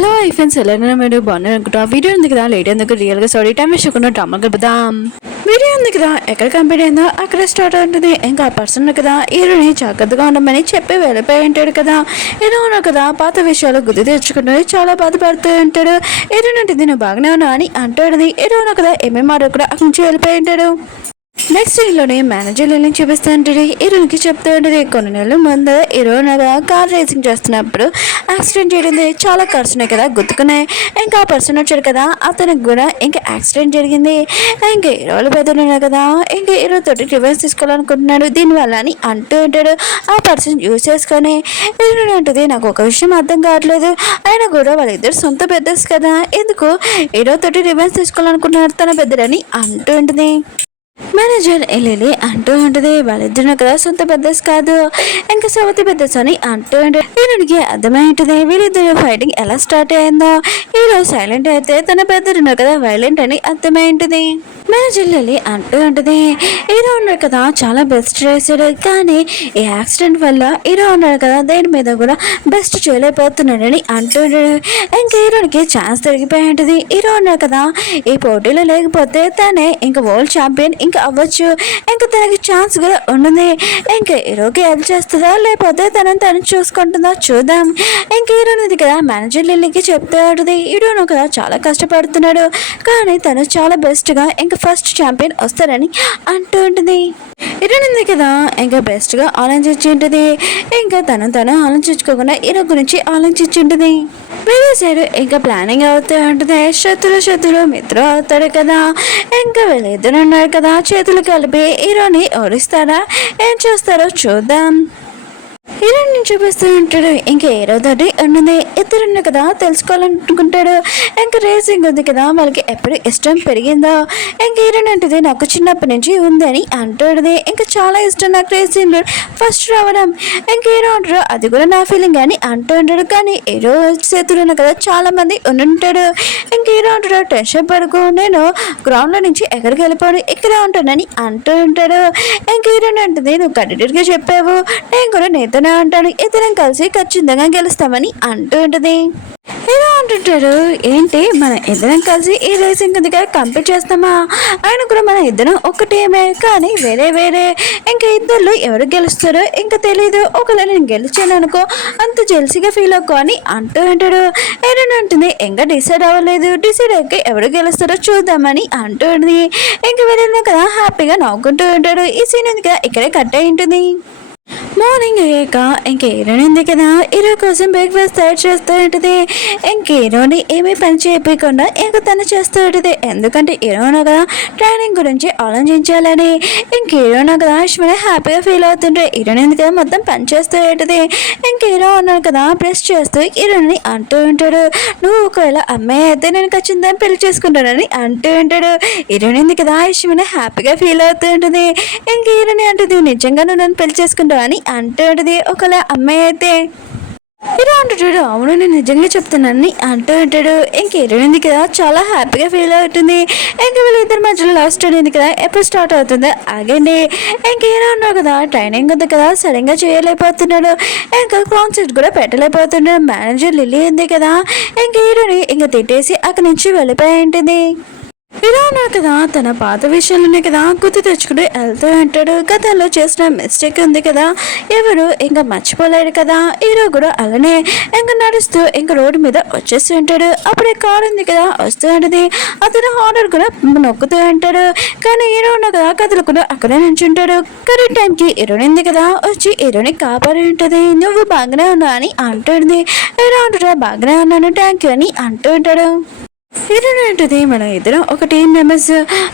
Hello I friends ఎలా మీరు బాగున్నారు అనుకుంటా వీడియో ఉంది కదా లేట్ ఎందుకు రియల్గా స్టోరీ టైం వేసుకున్న డ్రామా గడుపుదాం. వీడియో ఉంది కదా ఎక్కడ కంప్లీట్ అయిందో అక్కడ స్టార్ట్ ఉంటుంది. ఇంకా ఆ పర్సన్ కదా హీరోని జాగ్రత్తగా ఉండమని చెప్పి వెళ్ళిపోయి ఉంటాడు కదా. హీరో ఉన్నా కదా పాత విషయాలు గుర్తు తెచ్చుకుంటూ చాలా బాధపడుతూ ఉంటాడు. హీరో అంటే నువ్వు బాగానే ఉన్నావు అని అంటాడు. హీరో ఉన్నా కదా ఏమేమి మాట కూడా అక్కడి నుంచి వెళ్ళిపోయి ఉంటాడు. నెక్స్ట్ సీన్లోనే మేనేజర్ వెళ్ళి చూపిస్తూ ఉంటుంది. హీరోకి చెప్తూ ఉంటుంది కొన్ని నెలల ముందు హీరోనగా కార్ రేసింగ్ చేస్తున్నప్పుడు యాక్సిడెంట్ జరిగింది. చాలా ఖర్చున్నాయి కదా గుర్తుకున్నాయి. ఇంకా ఆ పర్సన్ వచ్చాడు కదా అతనికి కూడా ఇంకా యాక్సిడెంట్ జరిగింది. ఇంకా హీరోలు పెద్దలున్నారు కదా ఇంకా హీరో తోటి రివర్స్ తీసుకోవాలనుకుంటున్నాడు దీనివల్ల అని అంటూ ఉంటాడు. ఆ పర్సన్ యూజ్ చేసుకొని హీరో అంటుంది నాకు ఒక విషయం అర్థం కావట్లేదు. ఆయన కూడా వాళ్ళిద్దరు సొంత పెద్దస్ కదా ఎందుకు హీరో తోటి రివర్స్ తీసుకోవాలనుకుంటున్నారు తన పెద్దలని అంటూ ఉంటుంది. మేనేజర్ వెళ్ళి అంటూ ఉంటుంది వాళ్ళిద్దరు కదా సొంత పెద్దస్ కాదు ఇంకా సవతి పెద్దస్ అని అంటూ ఉంటుంది. హీరోకి అర్థమై ఉంటుంది వీళ్ళిద్దరు ఫైటింగ్ ఎలా స్టార్ట్ అయిందో. హీరో సైలెంట్ అయితే తన పెద్దరున్నారు కదా వైలెంట్ అని అర్థమై ఉంటుంది. మేనేజర్ వెళ్ళి అంటూ ఉంటుంది హీరో ఉన్నాడు కదా చాలా బెస్ట్ చేశాడు కానీ ఈ యాక్సిడెంట్ వల్ల హీరో ఉన్నాడు కదా దేని మీద కూడా బెస్ట్ చేయలేకపోతున్నాడని అంటూ ఉంటాడు. ఇంకా హీరోకి ఛాన్స్ దొరికిపోయి ఉంటుంది. హీరో ఉన్నాడు కదా ఈ పోటీలో లేకపోతే తనే ఇంకా వరల్డ్ ఛాంపియన్ ఇంకా అవ్వచ్చు. ఇంకా తనకి ఛాన్స్ కూడా ఉంటుంది. ఇంకా హీరోకి హెల్ప్ చేస్తుందా లేకపోతే తను చూసుకుంటుందా చూద్దాం. ఇంకా హీరోనిది కదా మేనేజర్ లిల్లీకి చెప్తూ ఉంటుంది హీరోను కదా చాలా కష్టపడుతున్నాడు కానీ తను చాలా బెస్ట్గా ఇంకా ఫస్ట్ ఛాంపియన్ వస్తారని అంటూ ఉంటుంది. హీరోనింది కదా ఇంకా బెస్ట్గా ఆలోచించి ఉంటుంది. ఇంకా తను ఆలోచించుకోకుండా హీరో గురించి ఆలోచించి ఉంటుంది. వేరే సైడ్ ఇంకా ప్లానింగ్ అవుతూ ఉంటుంది. శత్రులు మిత్రులు అవుతాడు కదా ఇంకా వీళ్ళిద్దరు ఉన్నారు కదా చేతులు కలిపి హీరోని ఓడిస్తారా ఏం చేస్తారో చూద్దాం. హీరోని చూపిస్తూ ఉంటాడు. ఇంకా హీరో తోటి ఉన్నది ఇద్దరున్న కదా తెలుసుకోవాలనుకుంటాడు. ఇంకా రేసింగ్ ఉంది కదా వాళ్ళకి ఎప్పుడు ఇష్టం పెరిగిందో. ఇంకా హీరోని అంటుంది నాకు చిన్నప్పటి నుంచి ఉంది అని అంటాడు. ఇంకా చాలా ఇష్టం నాకు రేసింగ్ ఫస్ట్ రావడం. ఇంకా హీరో అంటారు అది కూడా నా ఫీలింగ్ అని అంటూ ఉంటాడు. కానీ హీరో చేతులు కదా చాలా మంది ఉండుంటాడు. ఇంకా హీరో అంటాడు టెన్షన్ పడుకో నేను గ్రౌండ్లో నుంచి ఎక్కడికి వెళ్ళిపోను ఇక్కడ ఉంటానని అంటూ ఉంటాడు. ఇంకా హీరోని అంటుంది నువ్వు కంటిన్యూగా చెప్పావు నేను కూడా నేతనే అంటాను ఇద్దరం కలిసి ఖచ్చితంగా గెలుస్తామని అంటూ ఉంటుంది. హీరో అంటుంటాడు ఏంటి మన ఇద్దరం కలిసి ఈ రేసింగ్ దగ్గర కంప్లీట్ చేస్తామా ఆయన కూడా మన ఇద్దరం ఒకటేమే కానీ వేరే ఇంకా ఇద్దరు ఎవరు గెలుస్తారో ఇంకా తెలీదు ఒకవేళ నేను గెలిచాను అనుకో అంత జెల్సీగా ఫీల్ అవ్వకో అని అంటూ ఉంటాడు. హీరో అంటుంది ఇంకా డిసైడ్ అవ్వలేదు డిసైడ్ అయ్యాక ఎవరు గెలుస్తారో చూద్దామని అంటూ ఉంటుంది. ఇంకా వెళ్ళిన కదా హ్యాపీగా నవ్వుకుంటూ ఉంటాడు. ఈ సీన్ ఎందుకు ఇక్కడే కట్ అయి ఉంటుంది. మార్నింగ్ అయ్యాక ఇంక హీరోని ఉంది కదా హీరో కోసం బ్రేక్ఫాస్ట్ తయారు చేస్తూ ఉంటుంది. ఇంక హీరోని ఏమీ పని చేయకుండా ఇంక తను చేస్తూ ఉంటుంది. ఎందుకంటే హీరోను కదా ట్రైనింగ్ గురించి ఆలోచించాలని. ఇంక హీరోను కదా అశ్విని హ్యాపీగా ఫీల్ అవుతుంటే హీరోని ఉంది కదా మొత్తం పని చేస్తూ ఉంటుంది. ఇంక హీరో ఉన్నాడు కదా ప్రెస్ చేస్తూ హీరోని అంటూ ఉంటాడు నువ్వు ఒకవేళ అమ్మాయి అయితే నేను ఖచ్చితంగా పెళ్లి చేసుకుంటానని అంటూ ఉంటాడు. హీరోని ఉంది కదా అశ్విని హ్యాపీగా ఫీల్ అవుతూ ఉంటుంది. ఇంక హీరోని అంటుంది నిజంగా నువ్వు నన్ను పెళ్లి చేసుకుంటావు అని అంటూ ఉంటుంది. ఒకవేళ అమ్మాయి అయితే హీరో అంటుంటాడు అవును నేను నిజంగా చెప్తున్నానని అంటూ ఉంటాడు. ఇంక హీరోయిన్ కదా చాలా హ్యాపీగా ఫీల్ అవుతుంది. ఇంక వీళ్ళిద్దరి మధ్యలో లవ్ స్టోరీ ఉంది కదా ఎప్పుడు స్టార్ట్ అవుతుందో ఆగండి. ఇంక హీరో ఉన్నాడు కదా ట్రైనింగ్ ఉంది కదా సరిగ్గా చేయలేకపోతున్నాడు. ఇంకా కాన్సెప్ట్ కూడా పెట్టలేకపోతున్నాడు. మేనేజర్ లిల్లీ ఉంది కదా ఇంక హీరోని ఇంకా తిట్టేసి అక్కడి నుంచి వెళ్ళిపోయి ఉంటుంది. హీరో ఉన్నాడు కదా తన పాత విషయాలున్నాయి కదా గుర్తు తెచ్చుకుంటూ వెళ్తూ ఉంటాడు. గతంలో చేసిన మిస్టేక్ ఉంది కదా ఎవరు ఇంకా మర్చిపోలేడు కదా. హీరో కూడా అలానే ఇంకా నడుస్తూ ఇంకా రోడ్డు మీద వచ్చేస్తూ ఉంటాడు. అప్పుడే కారు ఉంది కదా వస్తూ ఉంటుంది. అతను హార్నర్ కూడా నొక్కుతూ ఉంటాడు. కానీ హీరో ఉన్నా కదా కథలు కూడా అక్కడే నుంచుంటాడు. కరెక్ట్ టైంకి హీరోని ఉంది కదా వచ్చి హీరోని కాపాడి ఉంటుంది. నువ్వు బాగానే ఉన్నావు అని అంటుంది. హీరో అంటాడు బాగానే ఉన్నాను థ్యాంక్ యూ అని అంటూ ఉంటాడు. హీరోని అంటుంది మనం ఇద్దరం ఒక టీం మెంబర్స్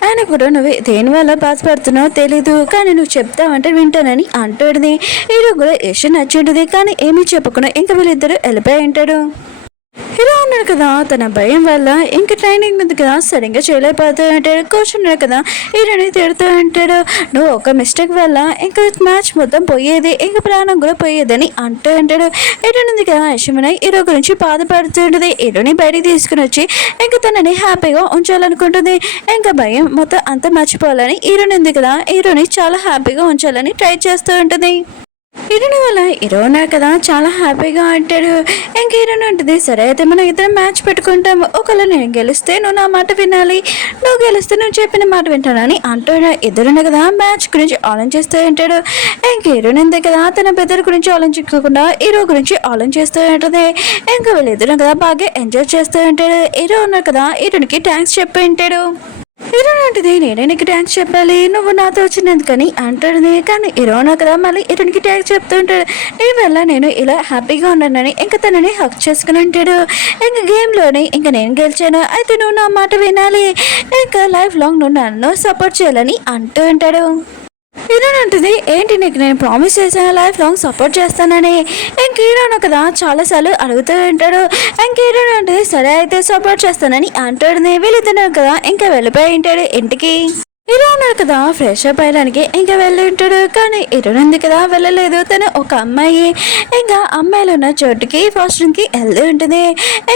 ఆయన కూడా నువ్వు దేనివల్ల బాధపడుతున్నావో తెలీదు కానీ నువ్వు చెప్తావంటే వింటానని అంటుంది. హీరో కూడా యశ్ నచ్చింటుంది కానీ ఏమీ చెప్పకుండా ఇంకా వీళ్ళిద్దరు వెళ్ళిపోయి ఉంటాడు. హీరో ఉన్నాడు కదా తన భయం వల్ల ఇంకా ట్రైనింగ్ ఉంది కదా సరిగ్గా చేయలేకపోతూ ఉంటాడు. కూర్చున్నాడు కదా హీరోని తిడుతూ ఉంటాడు నువ్వు ఒక మిస్టేక్ వల్ల ఇంకా మ్యాచ్ మొత్తం పోయేది ఇంకా ప్రాణం కూడా పోయేదని అంటూ ఉంటాడు. హీరోని ఉంది కదా యశమని హీరో గురించి బాధపడుతూ ఉంటుంది. హీరోని బయటికి తీసుకుని వచ్చి ఇంకా తనని హ్యాపీగా ఉంచాలనుకుంటుంది. ఇంకా భయం మొత్తం అంతా మర్చిపోవాలని హీరోని ఉంది కదా హీరోని చాలా హ్యాపీగా ఉంచాలని ట్రై చేస్తూ ఉంటుంది. హీరోని వల్ల హీరో ఉన్నారు కదా చాలా హ్యాపీగా అంటాడు. ఇంక హీరోని ఉంటుంది సరే అయితే మనం ఇద్దరం మ్యాచ్ పెట్టుకుంటాము, ఒకవేళ నేను గెలిస్తే నువ్వు నా మాట వినాలి, నువ్వు గెలిస్తే నువ్వు చెప్పిన మాట వింటానని అంటాడు. ఇద్దరునే కదా మ్యాచ్ గురించి ఆలోచిస్తూ ఉంటాడు. ఇంక హీరోని అంతే కదా తన బెదర్ గురించి ఆలోచించకుండా హీరో గురించి ఆలోచిస్తూ ఉంటుంది. ఇంకా వీళ్ళిద్దరు కదా బాగా ఎంజాయ్ చేస్తూ ఉంటాడు. హీరో ఉన్నారు కదా హీరోనికి థ్యాంక్స్ చెప్పి ఉంటాడు. హీరో అంటది నేనే నీకు థ్యాంక్స్ చెప్పాలి నువ్వు నాతో వచ్చినందుకని అంటాడు. కానీ హీరోనా కదా మళ్ళీ హీరోనికి థ్యాంక్స్ చెప్తూ ఉంటాడు. నీ వల్ల నేను ఇలా హ్యాపీగా ఉన్నానని ఇంకా తనని హక్ చేసుకుని ఉంటాడు. ఇంకా గేమ్లోని ఇంకా నేను గెలిచాను, అయితే నువ్వు నా మాట వినాలి, ఇంకా లైఫ్ లాంగ్ నువ్వు నన్ను సపోర్ట్ చేయాలని అంటూ ఉంటాడు. హీరోన్ అంటుంది ఏంటి నీకు నేను ప్రామిస్ చేశాను లైఫ్ లాంగ్ సపోర్ట్ చేస్తానని. ఇంక హీరోను కదా చాలాసార్లు అడుగుతూ ఉంటాడు. ఇంక హీరోన్ అంటే సరే అయితే సపోర్ట్ చేస్తానని అంటాడు. వీళ్ళిద్దరు కదా ఇంకా వెళ్ళిపోయి ఉంటాడు ఇంటికి. హీరో ఉన్నాడు కదా ఫ్రెష్ అప్ అయ్యడానికి ఇంకా వెళ్ళి ఉంటాడు. కానీ హీరోన్ ఉంది కదా వెళ్ళలేదు, తను ఒక అమ్మాయి. ఇంకా అమ్మాయిలు ఉన్న చోటుకి ఫాస్ట్కి వెళ్తూ ఉంటుంది.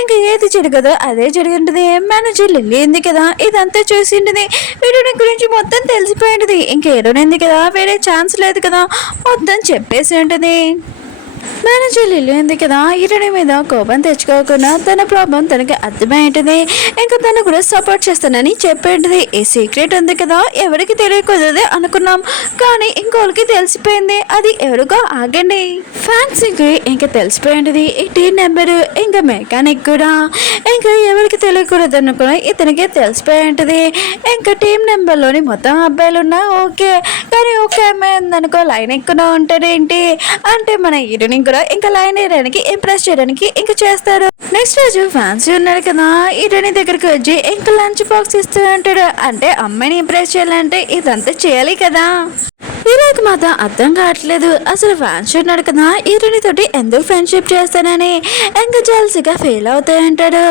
ఇంకా ఏది జరగదో అదే జరిగి ఉంటుంది. మేనేజర్ లిల్లీ ఉంది కదా ఇదంతా చూసి ఉంటుంది. హీరోని గురించి మొత్తం తెలిసిపోయి ఉంటుంది. ఇంకా హీరోన్ ఉంది కదా వేరే ఛాన్స్ లేదు కదా మొత్తం చెప్పేసి ఉంటుంది. మేనేజర్ లిల్లీ ఉంది కదా హీరోని మీద కోపం తెచ్చుకోకుండా తన ప్రాబ్లం తనకి అర్థమై ఉంటుంది. ఇంకా తను కూడా సపోర్ట్ చేస్తానని చెప్పేంటిది. ఈ సీక్రెట్ ఉంది కదా ఎవరికి తెలియకూడదు అనుకున్నాం, కానీ ఇంకోళ్ళకి తెలిసిపోయింది, అది ఎవరికో ఆగండి. ఫ్యాన్సీకి ఇంకా తెలిసిపోయింది ఈ టీం నెంబరు ఇంకా మెకానిక్ కూడా. ఇంకా ఎవరికి తెలియకూడదు అనుకున్నా ఇతనికి తెలిసిపోయి ఉంటుంది. ఇంకా టీం నెంబర్లోని మొత్తం అబ్బాయిలు ఉన్నా ఓకే, కానీ ఒక అమ్మాయి ఉందనుకో లైన్ ఎక్కువ ఉంటాడేంటి అంటే మన హీరోని కూడా ఇంకా లైన్ వేయడానికి ఇంప్రెస్ చేయడానికి ఇంకా చేస్తాడు. నెక్స్ట్ రోజు ఫ్యాన్సీ ఉన్నాడు కదా హీరోని దగ్గరికి వచ్చి ఇంకా లంచ్ బాక్స్ ఇస్తూ ఉంటాడు. అంటే అమ్మాయిని ఇంప్రెస్ చేయాలంటే ఇదంతా చేయాలి కదా. హీరోకి మాత్రం అర్థం కావట్లేదు అసలు ఫ్యాన్స్ ఉన్నాడు కదా హీరోని తోటి ఎందుకు ఫ్రెండ్షిప్ చేస్తానని. ఇంకా జల్సీగా ఫెయిల్ అవుతూ ఉంటాడు.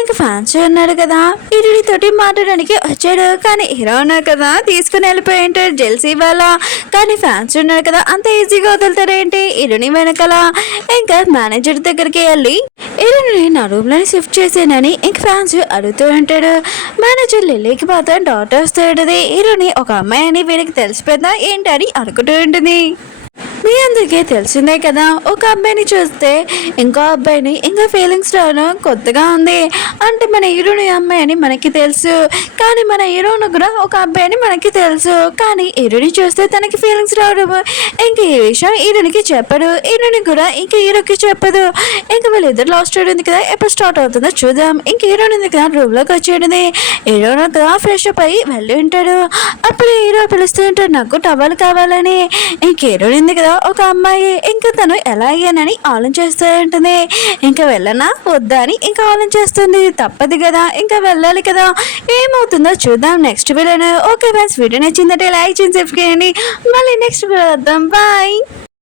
ఇంకా ఫ్యాన్స్ ఉన్నాడు కదా హీరోని తోటి మాట్లాడడానికి వచ్చాడు, కానీ హీరో ఉన్నాడు కదా తీసుకుని వెళ్ళిపోయి ఉంటాడు జెల్సీ వల్ల. కానీ ఫ్యాన్స్ ఉన్నాడు కదా అంత ఈజీగా వదులుతాడేంటి హీరోని వెనకాల. ఇంకా మేనేజర్ దగ్గరికి వెళ్ళి హీరోని నా రూమ్ లోని షిఫ్ట్ చేసానని ఇంక ఫ్యాన్స్ అడుగుతూ ఉంటాడు. మేనేజర్ లిల్లీకి మాత్రం డౌట్ వస్తూ ఉంటుంది. హీరోని ఒక అమ్మాయి అని వీడికి తెలిసిపోయిందా ఏంటని అనుకుంటూ ఉంటుంది. మీ అందరికీ తెలిసిందే కదా ఒక అబ్బాయిని చూస్తే ఇంకో అబ్బాయిని ఇంకా ఫీలింగ్స్ రావడం కొత్తగా ఉంది. అంటే మన హీరోని అమ్మాయి అని మనకి తెలుసు, కానీ మన హీరోను కూడా ఒక అబ్బాయి అని మనకి తెలుసు. కానీ హీరోని చూస్తే తనకి ఫీలింగ్స్ రావడం ఇంక ఈ విషయం హీరోనికి చెప్పడు, హీరోని కూడా ఇంకా హీరోకి చెప్పదు. ఇంకా వీళ్ళిద్దరు లవ్ స్టోరీ ఉంది కదా ఎప్పుడు స్టార్ట్ అవుతుందో చూద్దాం. ఇంక హీరోని ఉంది కదా రూమ్లోకి వచ్చేది. హీరోను కదా ఫ్రెష్ అప్ అయ్యి వెళ్ళి ఉంటాడు. అప్పుడు హీరో పిలుస్తూ ఉంటాడు నాకు టవల్ కావాలని. ఇంక హీరోని ఉంది కదా ఒక అమ్మాయి ఇంకా తను ఎలా అయ్యానని ఆలోచిస్తూ ఉంటుంది. ఇంకా వెళ్ళనా వద్దా అని ఇంకా ఆలోచిస్తుంది. తప్పదు కదా ఇంకా వెళ్ళాలి కదా, ఏమవుతుందో చూద్దాం నెక్స్ట్ వీడియోలో. ఓకే ఫ్రెండ్స్ వీడియో నచ్చిందంటే లైక్ చేసి సబ్స్క్రైబ్ చేయండి. మళ్ళీ నెక్స్ట్ వీడియో వద్దాం. బాయ్.